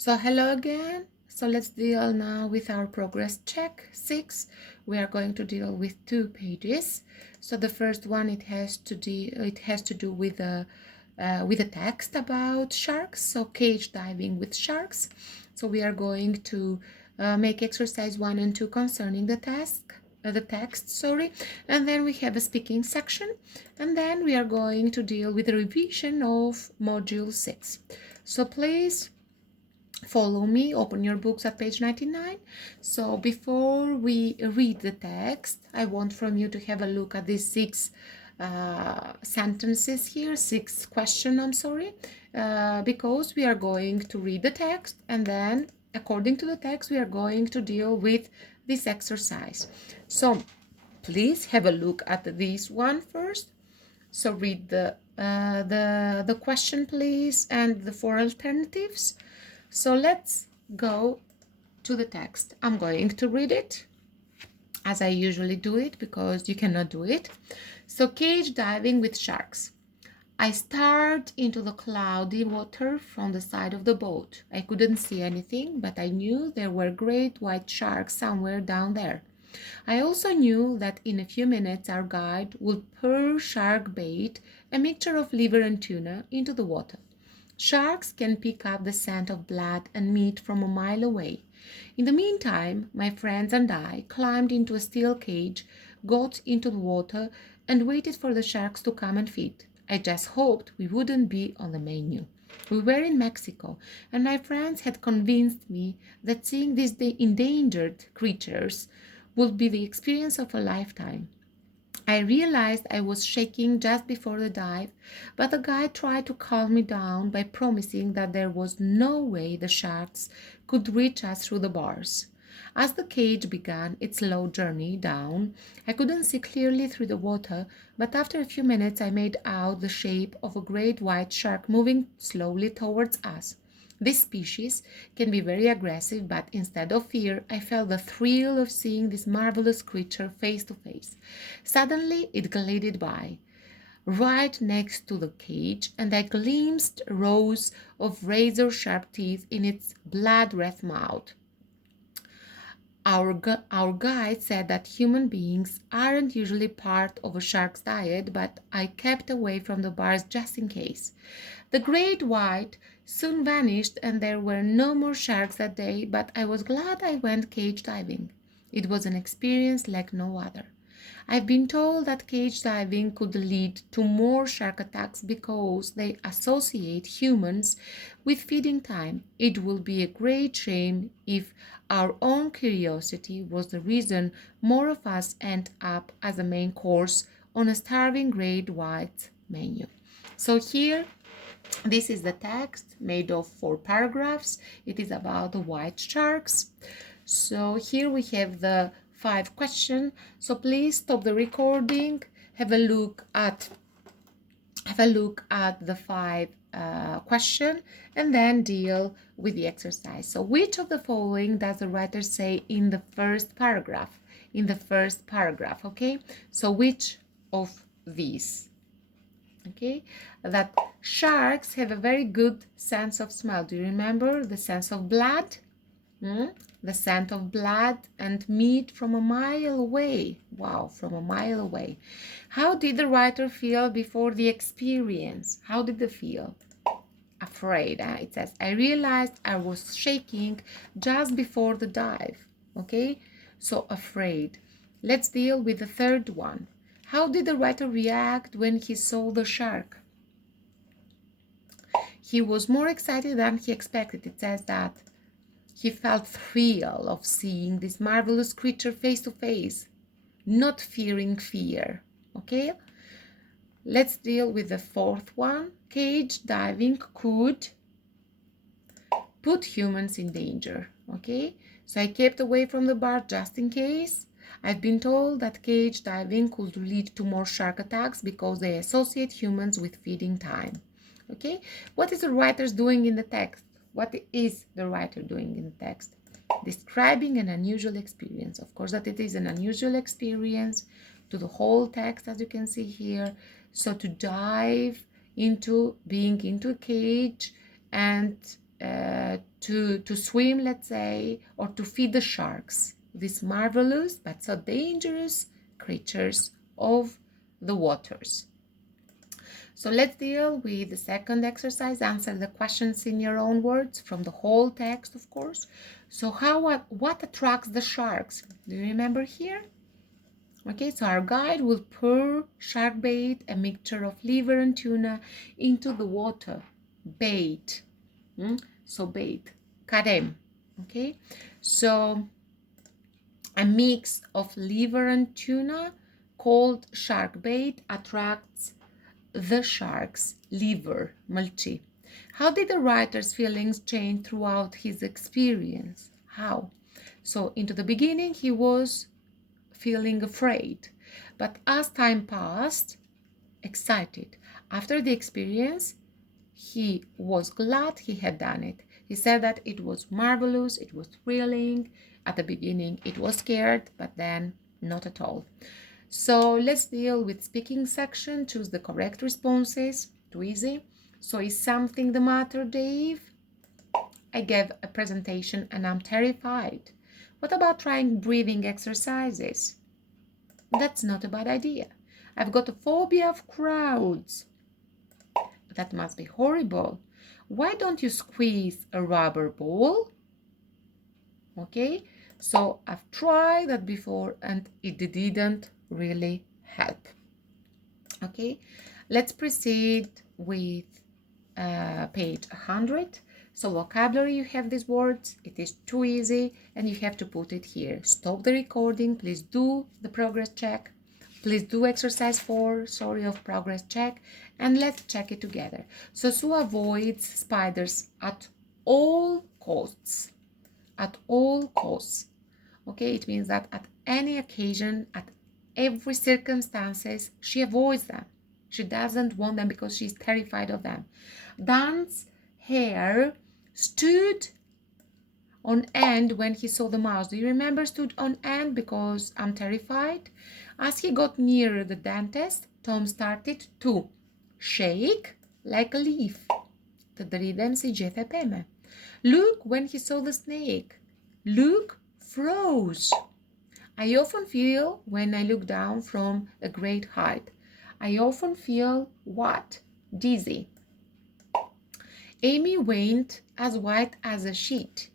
So hello again. So let's deal now with our progress check 6. We are going to deal with 2 pages. So the first one it has to do with a text about sharks. So cage diving with sharks. So we are going to make exercise 1 and 2 concerning the text, sorry, and then we have a speaking section, and then we are going to deal with the revision of module 6. So please follow me, open your books at page 99. So before we read the text, I want from you to have a look at these six sentences here, six question, I'm sorry, because we are going to read the text, and then according to the text we are going to deal with this exercise. So please have a look at this one first. So read the question, please, and the four alternatives. So let's go to the text. I'm going to read it as I usually do it because you cannot do it. So cage diving with sharks. I stared into the cloudy water from the side of the boat. I couldn't see anything, but I knew there were great white sharks somewhere down there. I also knew that in a few minutes our guide would pour shark bait, a mixture of liver and tuna, into the water. Sharks can pick up the scent of blood and meat from a mile away. In the meantime, my friends and I climbed into a steel cage, got into the water, and waited for the sharks to come and feed. I just hoped we wouldn't be on the menu. We were in Mexico, and my friends had convinced me that seeing these endangered creatures would be the experience of a lifetime. I realized I was shaking just before the dive, but the guide tried to calm me down by promising that there was no way the sharks could reach us through the bars. As the cage began its slow journey down, I couldn't see clearly through the water, but after a few minutes I made out the shape of a great white shark moving slowly towards us. This species can be very aggressive, but instead of fear, I felt the thrill of seeing this marvelous creature face to face. Suddenly, it glided by, right next to the cage, and I glimpsed rows of razor sharp teeth in its blood red mouth. Our guide said that human beings aren't usually part of a shark's diet, but I kept away from the bars just in case. The great white soon vanished, and there were no more sharks that day, but I was glad I went cage diving. It was an experience like no other. I've been told that cage diving could lead to more shark attacks because they associate humans with feeding time. It would be a great shame if our own curiosity was the reason more of us end up as a main course on a starving great white menu. So here this is the text made of 4 paragraphs. It is about the white sharks. So here we have the 5 questions. So please stop the recording, have a look at the 5 question, and then deal with the exercise. So which of the following does the writer say in the first paragraph? In the first paragraph, okay? So which of these? Okay, that sharks have a very good sense of smell. Do you remember the sense of blood? The scent of blood and meat from a mile away. Wow, from a mile away. How did the writer feel before the experience? How did they feel? Afraid. It says, I realized I was shaking just before the dive. Okay, so afraid. Let's deal with the third one. How did the writer react when he saw the shark? He was more excited than he expected. It says that he felt thrill of seeing this marvelous creature face to face, not fearing fear. Okay, let's deal with the fourth one. Cage diving could put humans in danger. Okay, so I kept away from the bar just in case. I've been told that cage diving could lead to more shark attacks because they associate humans with feeding time. Okay, what is the writer doing in the text? What is the writer doing in the text? Describing an unusual experience. Of course, that it is an unusual experience to the whole text, as you can see here. So to dive into being into a cage and to swim, let's say, or to feed the sharks, these marvelous but so dangerous creatures of the waters. So let's deal with the second exercise. Answer the questions in your own words from the whole text, of course. So what attracts the sharks? Do you remember here? Okay, so our guide will pour shark bait, a mixture of liver and tuna, into the water. Bait. So bait. Karem. Okay, so a mix of liver and tuna called shark bait attracts the shark's liver, multi. How did the writer's feelings change throughout his experience? How? So into the beginning he was feeling afraid, but as time passed, excited. After the experience, he was glad he had done it. He said that it was marvelous, it was thrilling. At the beginning it was scared, but then not at all. So let's deal with speaking section. Choose the correct responses. Too easy. So is something the matter, Dave? I gave a presentation and I'm terrified. What about trying breathing exercises? That's not a bad idea. I've got a phobia of crowds. That must be horrible. Why don't you squeeze a rubber ball? Okay, so I've tried that before and it didn't really help. Okay, let's proceed with page 100. So vocabulary, you have these words. It is too easy and you have to put it here. Stop the recording. Please do the progress check. Please do exercise 4, of progress check, and let's check it together. So Sue avoids spiders at all costs. At all costs. Okay, it means that at any occasion, at every circumstances, she avoids them. She doesn't want them because she's terrified of them. Dan's hair stood on end when he saw the mouse. Do you remember stood on end because I'm terrified? As he got nearer the dentist, Tom started to shake like a leaf. Tădăridem si GFPM. Luke, when he saw the snake, Luke froze. I often feel when I look down from a great height. I often feel what? Dizzy. Amy went as white as a sheet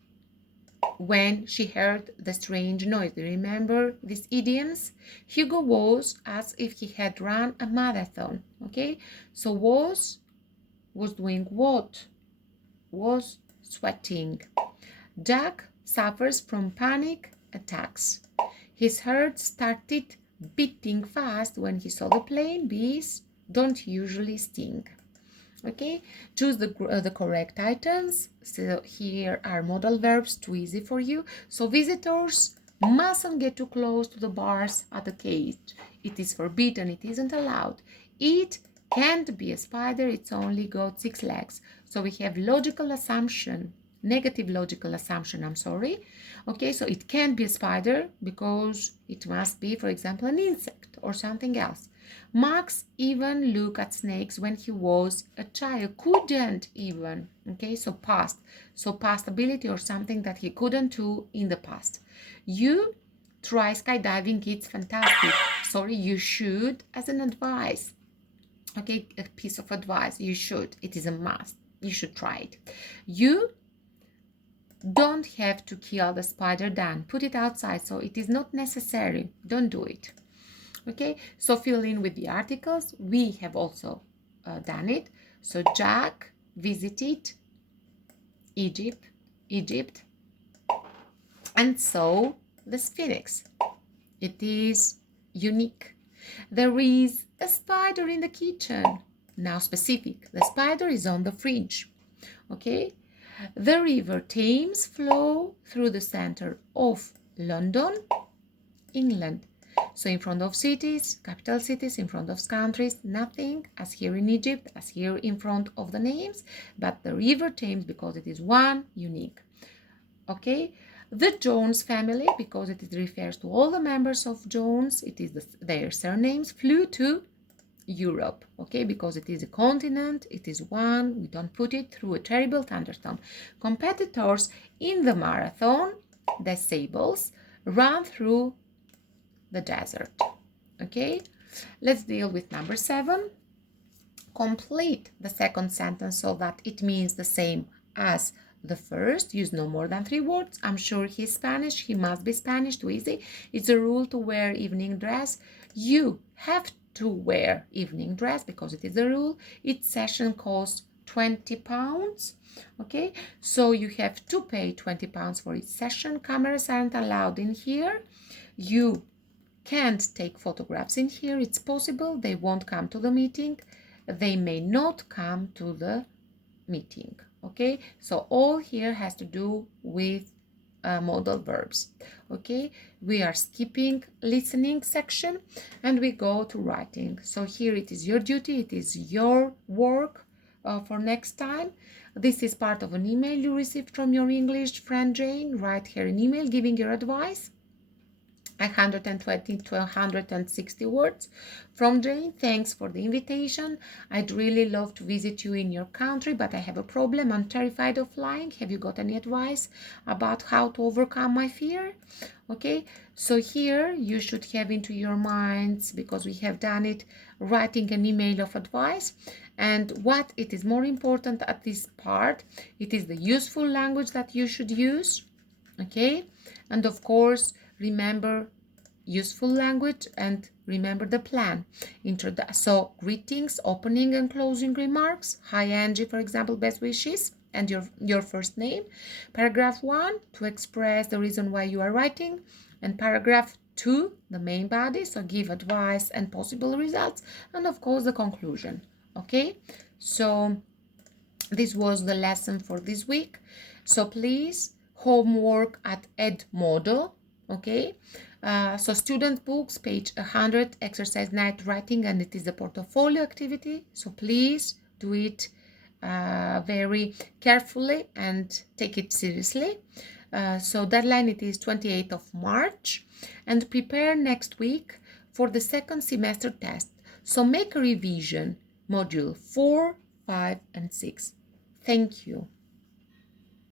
when she heard the strange noise. Do you remember these idioms? Hugo was as if he had run a marathon. Okay, so was doing what? Was sweating. Jack suffers from panic attacks. His heart started beating fast when he saw the plane. Bees don't usually sting. Okay, choose the correct items. So here are modal verbs, too easy for you. So visitors mustn't get too close to the bars at the cage. It is forbidden, it isn't allowed. It can't be a spider, it's only got 6 legs. So we have logical assumption, negative logical assumption, I'm sorry. Okay, so it can't be a spider because it must be, for example, an insect or something else. Max even look at snakes when he was a child. Couldn't even. Okay, so past. So past ability or something that he couldn't do in the past. You try skydiving, it's fantastic. Sorry, you should, as an advice. Okay, a piece of advice. You should. It is a must. You should try it. You don't have to kill the spider, Dan. Put it outside, so it is not necessary. Don't do it. Okay, so fill in with the articles. We have also done it. So Jack visited Egypt, and so the Sphinx. It is unique. There is a spider in the kitchen. Now specific. The spider is on the fridge. Okay, the river Thames flows through the center of London, England. So in front of cities, capital cities, in front of countries, nothing as here in Egypt, as here in front of the names, but the river Thames because it is one, unique. Okay, the Jones family, because it refers to all the members of Jones, it is their surnames, flew to Europe, okay, because it is a continent, it is one, we don't put it through a terrible thunderstorm. Competitors in the marathon, the sables, run through the desert, okay. Let's deal with number 7. Complete the second sentence so that it means the same as the first. Use no more than 3 words. I'm sure he's Spanish. He must be Spanish. Too easy. It's a rule to wear evening dress. You have to wear evening dress because it is a rule. Each session costs 20 pounds. Okay, so you have to pay 20 pounds for each session. Cameras aren't allowed in here. You can't take photographs in here. It's possible they won't come to the meeting. They may not come to the meeting, okay. So all here has to do with modal verbs, okay. We are skipping listening section and we go to writing. So here it is your duty, it is your work for next time. This is part of an email you received from your English friend Jane. Write her an email giving your advice. 120 to 160 words. From Jane, thanks for the invitation. I'd really love to visit you in your country, but I have a problem. I'm terrified of flying. Have you got any advice about how to overcome my fear? Okay, so here you should have into your minds, because we have done it, writing an email of advice. And what it is more important at this part, it is the useful language that you should use, okay. And of course, remember useful language and remember the plan. So greetings, opening and closing remarks. Hi Angie, for example, best wishes, and your first name. Paragraph 1, to express the reason why you are writing. And paragraph 2, the main body, so give advice and possible results. And of course the conclusion, okay. So this was the lesson for this week. So please, homework at Edmodo, okay. So student books, page 100, exercise night writing, and it is a portfolio activity. So please do it very carefully and take it seriously. So deadline, it is 28th of March, and prepare next week for the second semester test. So make a revision, module 4, 5, and 6. Thank you.